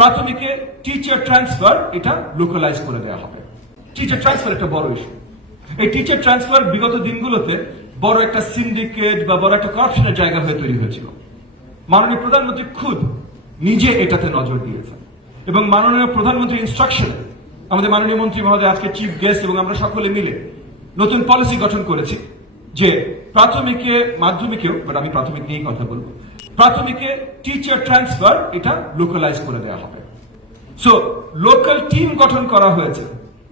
প্রাথমিকে teacher transfer এটা localise করে দেওয়া হবে। টিচার ট্রান্সফার একটা বড় ইস্যু। এই টিচার ট্রান্সফার বিগত দিনগুলোতে বড় একটা সিন্ডিকেট বা বড় একটা করাপশনের জায়গা হয়ে তৈরি হয়েছিল। মাননীয় প্রধানমন্ত্রী খুদ নিজে এটাতে নজর দিয়েছেন এবং মাননীয় প্রধানমন্ত্রী ইনস্ট্রাকশনে আমাদের মাননীয় মন্ত্রী মহোদয় আজকে চিফ গেস্ট এবং আমরা সকলে মিলে নতুন পলিসি গঠন করেছি যে প্রাথমিকে মাধ্যমিকেও, বাট আমি প্রাথমিক নিয়েই কথা বলবো, প্রাথমিকে টিচার ট্রান্সফার এটা লোকালাইজ করে দেওয়া হবে। সো লোকাল টিম গঠন করা হয়েছে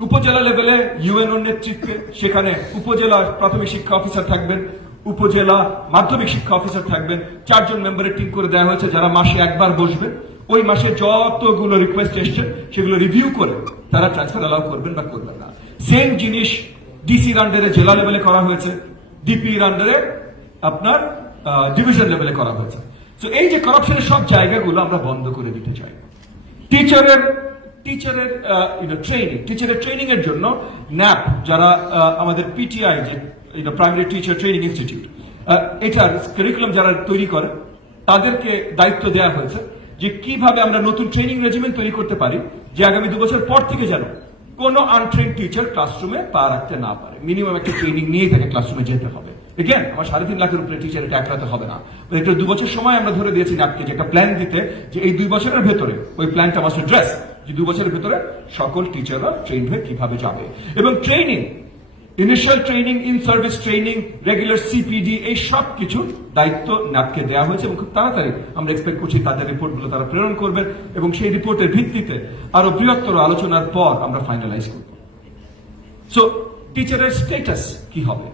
উপজেলা লেভেলে ইউএনওর নেতৃত্বে। সেখানে উপজেলা প্রাথমিক শিক্ষা অফিসার থাকবেন, উপজেলা মাধ্যমিক শিক্ষা অফিসার থাকবেন, 4 জন মেম্বারের টিম করে দেওয়া হয়েছে যারা মাসে একবার বসবেন। ওই মাসে যতগুলো রিকোয়েস্ট এসছে সেগুলো রিভিউ করে তারা ট্রান্সফার অ্যালাউ করবেন বা করবেন না। সেম জিনিস ডিসির আন্ডারে জেলা লেভেলে করা হয়েছে, ডিপির আন্ডারে আপনার ডিভিশন লেভেলে করা হয়েছে। তো এই যে করাপশনের সব জায়গাগুলো আমরা বন্ধ করে দিতে চাই। টিচারের ট্রেনিং এর জন্য ন্যাপ যারা আমাদের পিটিআই যে প্রাইমারি টিচার ট্রেনিং ইনস্টিটিউট এটার কারিকুলাম যারা তৈরি করে তাদেরকে দায়িত্ব দেওয়া হয়েছে যে কিভাবে আমরা নতুন ট্রেনিং রেজিমেন্ট তৈরি করতে পারি যে আগামী 2 বছর পর থেকে যেন কোনো আনট্রেন্ড টিচার ক্লাসরুমে পা রাখতে না পারে। মিনিমাম একটা ট্রেনিং নিয়েই তাকে ক্লাসরুমে যেতে হবে। এগেন আমার 3.5 লাখের উপরে টিচার এটা একলাতে হবে না। এটা 2 বছর সময় আমরা ধরে দিয়েছি ন্যাপকে যে একটা প্ল্যান দিতে, যে এই 2 বছরের ভেতরে ওই প্ল্যানটা মাস্ট অ্যাড্রেস যে 2 বছরের ভেতরে সকল টিচাররা ট্রেন হয়ে কিভাবে যাবে। এবং training, initial training, in service training, regular CPD, এই সব কিছু দায়িত্ব ন্যাপকে দেওয়া হয়েছে এবং খুব তাড়াতাড়ি আমরা এক্সপেক্ট করছি তাদের রিপোর্টগুলো তারা প্রেরণ করবেন এবং সেই রিপোর্টের ভিত্তিতে আরো বৃহত্তর আলোচনার পর আমরা ফাইনালাইজ করব। সো টিচারের স্ট্যাটাস কি হবে,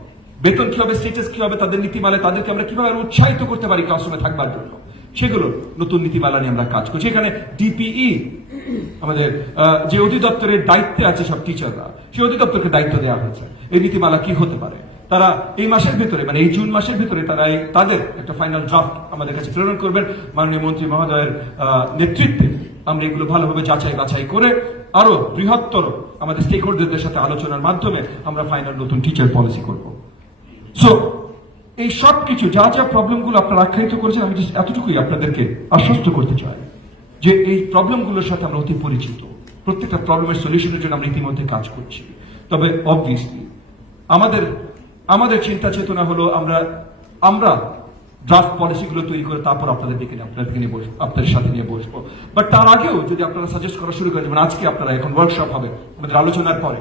বেতন কি হবে, স্ট্যাটাস কি হবে, তাদের নীতিমালায় তাদেরকে আমরা কিভাবে উৎসাহিত করতে পারি ক্লাসরুমে থাকবার জন্য, সেগুলো নতুন নীতিমালা নিয়ে আমরা কাজ করছি। এখানে ডিপিই আমাদের যে অধিদপ্তরের দায়িত্বে আছে সব টিচাররা, সেই অধিদপ্তরকে দায়িত্ব দেওয়া হয়েছে এই নীতিমালা কি হতে পারে। তারা এই মাসের ভিতরে, মানে এই জুন মাসের ভিতরে তারা তাদের একটা ফাইনাল ড্রাফট আমাদের কাছে প্রেরণ করবেন। মাননীয় মন্ত্রী মহোদয়ের নেতৃত্বে আমরা এগুলো ভালোভাবে যাচাই বাছাই করে আরো বৃহত্তর আমাদের স্টেক হোল্ডারদের সাথে আলোচনার মাধ্যমে আমরা ফাইনাল নতুন টিচার পলিসি করব। সো এই সব কিছু যা যা প্রবলেমগুলো আপনারা আখ্যায়িত করেছেন, আমি এতটুকুই আপনাদেরকে আশ্বস্ত করতে চাই যে এই প্রবলেমগুলোর সাথে আমরা অতি পরিচিত। প্রত্যেকটা প্রবলেমের সলিউশনের জন্য আমরা ইতিমধ্যে কাজ করছি। তবে অবভিয়াসলি আমাদের চিন্তা চেতনা হলো আমরা ড্রাফট পলিসিগুলো তৈরি করে তারপর আপনাদের নিয়ে বসবো, আপনাদের সাথে নিয়ে বসবো। বাট তার আগেও যদি আপনারা সাজেস্ট করা শুরু করেন, যেমন আজকে আপনারা এখন ওয়ার্কশপ হবে আমাদের আলোচনার পরে,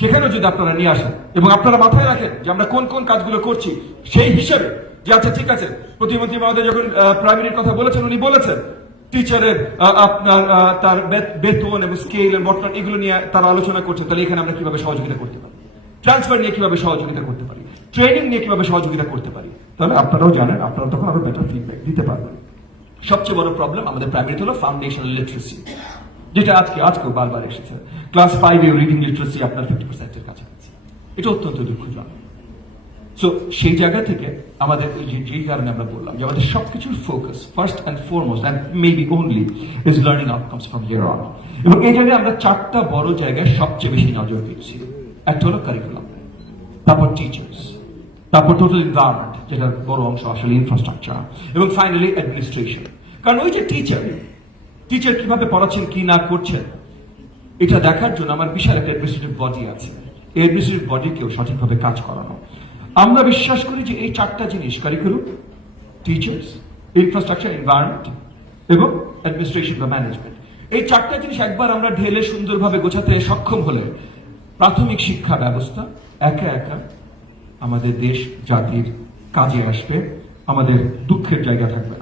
সেখানেও যদি আপনারা নিয়ে আসেন এবং আপনারা মাথায় রাখেন যে আমরা কোন কোন কাজগুলো করছি, সেই হিসাবে যে আচ্ছা ঠিক আছে, প্রতিমন্ত্রী মহোদয় যখন প্রাইমারির কথা বলেছেন উনি বলেছেন টিচারের আপনার তার বেতন এবং স্কেল এবং বর্তমান এগুলো নিয়ে তারা আলোচনা করছেন, তাহলে এখানে আমরা কিভাবে সহযোগিতা করতে পারি, ট্রান্সফার নিয়ে কিভাবে সহযোগিতা করতে পারি, ট্রেনিং নিয়ে কিভাবে সহযোগিতা করতে পারি, তাহলে আপনারাও জানেন, আপনারা তখন আরো বেটার ফিডব্যাক দিতে পারবেন। সবচেয়ে বড় প্রবলেম আমাদের প্রাইমারিতে হলো ফাউন্ডেশনাল লিটারেসি, যেটা আজকেও বারবার এসেছে। ক্লাস 5 রিডিং লিটারেসি আপনার 50% কাছাকাছি, এটা অত্যন্ত দুঃখজনক। সো সেই জায়গা থেকে আমাদের যেই কারণে আমরা বললাম যে আমাদের সবকিছুর focus first and foremost and maybe only is learning outcomes from here on. এবং এই জায়গায় আমরা 4টা বড় জায়গায় সবচেয়ে বেশি নজর দিচ্ছি। একটা হলো কারিকুলাম, তারপর টিচার্স, তারপর টোটাল এনভায়রনমেন্ট যেটার বড় অংশ আসলে ইনফ্রাস্ট্রাকচার, এবং ফাইনালি অ্যাডমিনিস্ট্রেশন। কারণ ওই যে টিচার কিভাবে পড়াচ্ছেন কি না করছেন এটা দেখার জন্য আমার বিশাল একটা অ্যাডমিনিস্ট্রেটিভ বডি আছে। এই অ্যাডমিনিস্ট্রেটিভ বডিকেও সঠিকভাবে কাজ করানো। আমরা বিশ্বাস করি যে এই 4টা জিনিস, কারিকুলাম, টিচার্স, ইনফ্রাস্ট্রাকচার, এনভায়রনমেন্ট এবং অ্যাডমিনিস্ট্রেশন বা ম্যানেজমেন্ট, এই 4টা জিনিস একবার আমরা ঢেলে সুন্দরভাবে গোছাতে সক্ষম হলে প্রাথমিক শিক্ষা ব্যবস্থা একা একা আমাদের দেশ জাতির কাজে আসবে, আমাদের দুঃখের জায়গা থাকবে না।